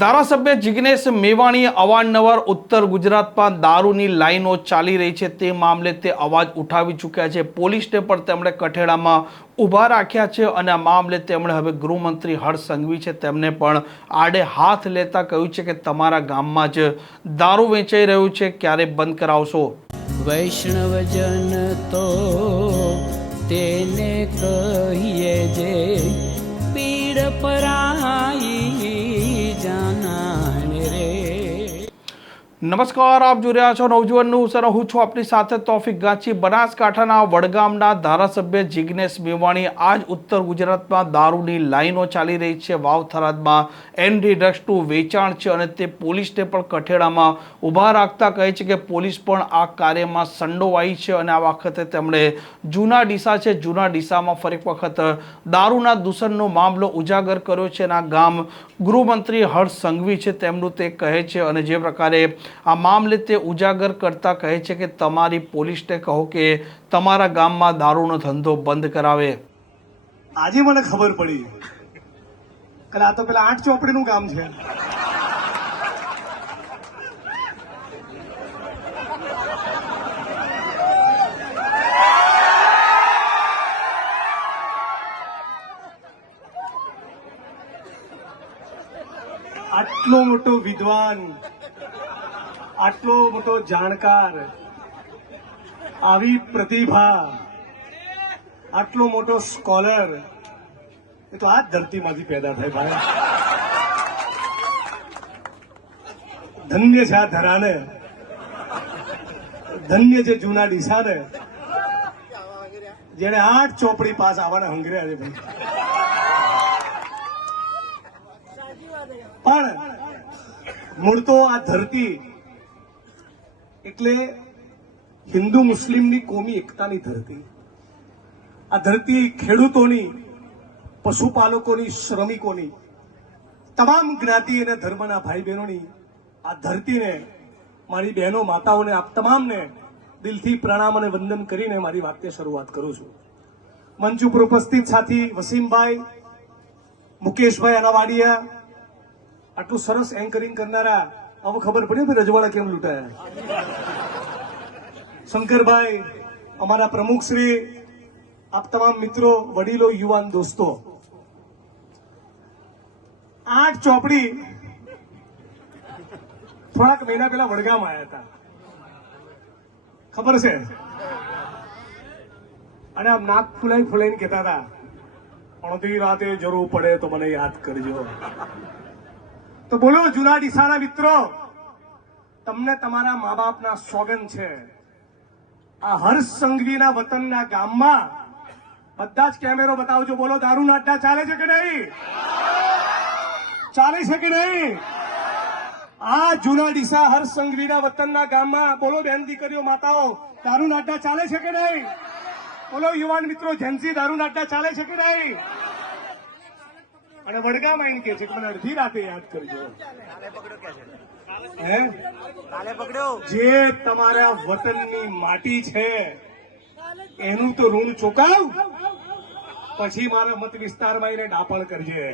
ધારાસભ્ય જિગ્નેશ મેવાણીએ અવારનવાર ઉત્તર ગુજરાતમાં દારૂની લાઈનો ચાલી રહી છે તે મામલે તે અવાજ ઉઠાવી ચૂક્યા છે। પોલીસને પણ તેમણે કઠેડામાં ઊભા રાખ્યા છે અને આ મામલે તેમણે હવે ગૃહમંત્રી હર્ષ સંઘવી છે તેમને પણ આડે હાથ લેતા કહ્યું છે કે તમારા ગામમાં જ દારૂ વેચાઈ રહ્યું છે, ક્યારે બંધ કરાવશો? વૈષ્ણવજન તો તેને કહીએ જે પીડ પરાઈ જાનાને રે। નમસ્કાર, આપ જોઈ રહ્યા છો નવજીવન ન્યૂઝ અને હું છું આપની સાથે તોફિક ગાંચી। બનાસકાંઠાના વડગામના ધારાસભ્ય જિગ્નેશ મેવાણી આજ ઉત્તર ગુજરાતમાં દારૂની લાઈનો ચાલી રહી છે। વાવ થરાદમાં એનડી ડ્રગ્સનું વેચાણ છે અને તે પોલીસને પણ કઠેડામાં ઊભા રાખતા કહે છે કે પોલીસ પણ આ કાર્યમાં સંડોવાઈ છે અને આ વખતે તેમણે જૂના ડીસા છે, જૂના ડીસામાં ફરી એક વખત દારૂના દૂષણનો મામલો ઉજાગર કર્યો છે અને આ ગામ ગૃહમંત્રી હર્ષ સંઘવી છે તેમનું તે કહે છે અને જે પ્રકારે આ મામલે તે ઉજાગર કરતા કહે છે કે તમારી પોલીસને કહો કે તમારા ગામમાં દારૂનો ધંધો બંધ કરાવે। આજે મને ખબર પડી કે આ તો પેલા 8 ચોપડીનું કામ છે। આટલો મોટો વિદ્વાન, આટલો મોટો જાણકાર, આવી પ્રતિભા, આટલો મોટો સ્કોલર એ તો આ જ ધરતીમાંથી પેદા થાય ભાઈ। ધન્ય છે આ ધરાને, ધન્ય છે જૂના ડીસાને, જેને 8 ચોપડી પાસ આવવાના હંગર્યા છે ભાઈ। પણ મૂળ તો આ ધરતી એટલે હિન્દુ મુસ્લિમની કોમી એકતાની ધરતી, આ ધરતી ખેડૂતોની, પશુપાલકોની, શ્રમિકોની, તમામ જ્ઞાતિ અને ધર્મના ભાઈ બહેનોની આ ધરતીને, મારી બહેનો માતાઓને, આપ તમામને દિલથી પ્રણામ અને વંદન કરીને મારી વાતની શરૂઆત કરું છું। મંચ ઉપર ઉપસ્થિત સાથી વસીમભાઈ, મુકેશભાઈ અનાવાડિયા, આટલું સરસ એન્કરિંગ કરનારા, હવે ખબર પડી કે રજવાડા કેમ લૂંટાયા। શંકરભાઈ, અમારા પ્રમુખ શ્રી, આપ તમામ મિત્રો, વડીલો, યુવાન દોસ્તો, 8 ચોપડી થોડાક મહિના પહેલા વડગામ આવ્યા હતા, ખબર છે? અને આમ નાક ફૂલાઈને કહેતા હતા, અડધી રાતે જરૂર પડે તો મને યાદ કરજો। તો બોલો જૂના ડીસાના મિત્રો, તમને તમારા મા બાપના સોગન છે, આ હર્ષ સંઘવીના વતનના ગામમાં બધા જ કેમેરો બતાવજો, બોલો દારૂના અડ્ડા ચાલે છે કે નહીં? ચાલે છે કે નહીં? આ જૂના ડીસા હર્ષ સંઘવીના વતનના ગામમાં બોલો બેન દીકરીઓ, માતાઓ, દારૂના અડ્ડા ચાલે છે કે નહીં? બોલો યુવાન મિત્રો, જેન્સી, દારૂના અડ્ડા ચાલે છે કે નહીં? અને વડગામ આવીને કે છે કે મને અડધી રાતે યાદ કરજો। જે તમારા વતનની માટી છે એનું તો ઋણ ચૂકવ, પછી મારા મત વિસ્તારમાં એને ડાપણ કરજે।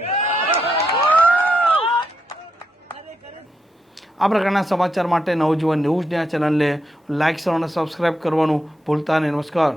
આ પ્રકારના સમાચાર માટે નવજીવન ન્યૂઝની આ ચેનલને લાઇક, શેર અને સબસ્ક્રાઇબ કરવાનું ભૂલતા નહીં। નમસ્કાર।